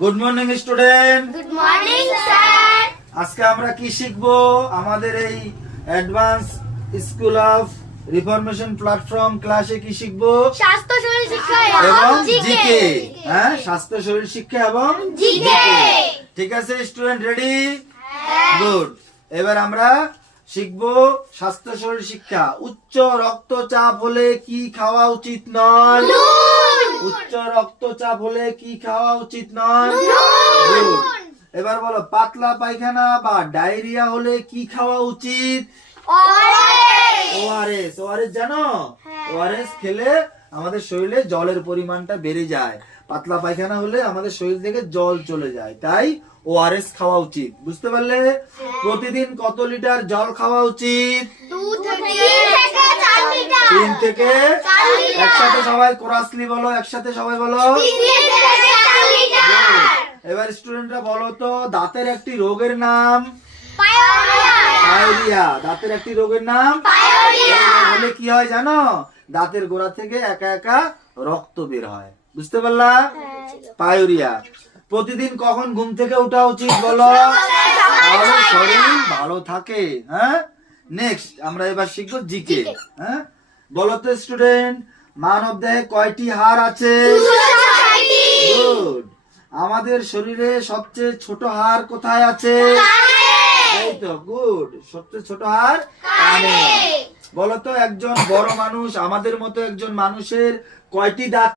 Good morning student. Good morning sir. আজকে আমরা কি শিখবো? আমাদের এই advance school of reformation platform ক্লাসে কি শিখবো? স্বাস্থ্য শরীর শিক্ষা এবং জিকে। জিকে। হ্যাঁ, স্বাস্থ্য শরীর শিক্ষা এবং জিকে। ঠিক আছে স্টুডেন্ট, রেডি? গুড। এবার আমরা শিখবো স্বাস্থ্য শরীর শিক্ষা। উচ্চ রক্তচাপ হলে কি খাওয়া উচিত নয়? উচ্চ রক্তচাপ হলে কি খাওয়া উচিত নয়? Good. এবার বলো, পাতলা পায়খানা বা ডায়রিয়া হলে কি খাওয়া উচিত? ওআরএস। ওআরএস জানো? ওআরএস খেলে আমাদের শরীরে জলের পরিমাণটা বেড়ে যায়। পাতলা পায়খানা হলে আমাদের শরীর থেকে জল চলে যায়, তাই ওআরএস খাওয়া উচিত। বুঝতে পারলে? প্রতিদিন কত লিটার জল খাওয়া উচিত? 3 থেকে একসাথে সবাই কোরাসলি বলো, একসাথে সবাই বলো। এবার স্টুডেন্টরা বলো তো, দাঁতের একটি রোগের নাম? পায়োরিয়া। দাঁতের একটি রোগের নাম হলে কি হয় জানো? দাঁতের গোড়া থেকে একা একা রক্ত বের হয়। বুঝতে পারলা? পায়োরিয়া। প্রতিদিন কখন ঘুম থেকে ওঠা উচিত বলো? তাহলে শরীর ভালো থাকে। হ্যাঁ, নেক্সট আমরা এবার শিখবো জিকে। হ্যাঁ, বলো তো স্টুডেন্ট, মানব দেহে কয়টি হাড় আছে? গুড। আমাদের শরীরে সবচেয়ে ছোট হাড় কোথায় আছে? এই তো, গুড। সবচেয়ে ছোট হাড় কানে। বলো তো, একজন বড় মানুষ, আমাদের মতো একজন মানুষের কয়টি দাঁত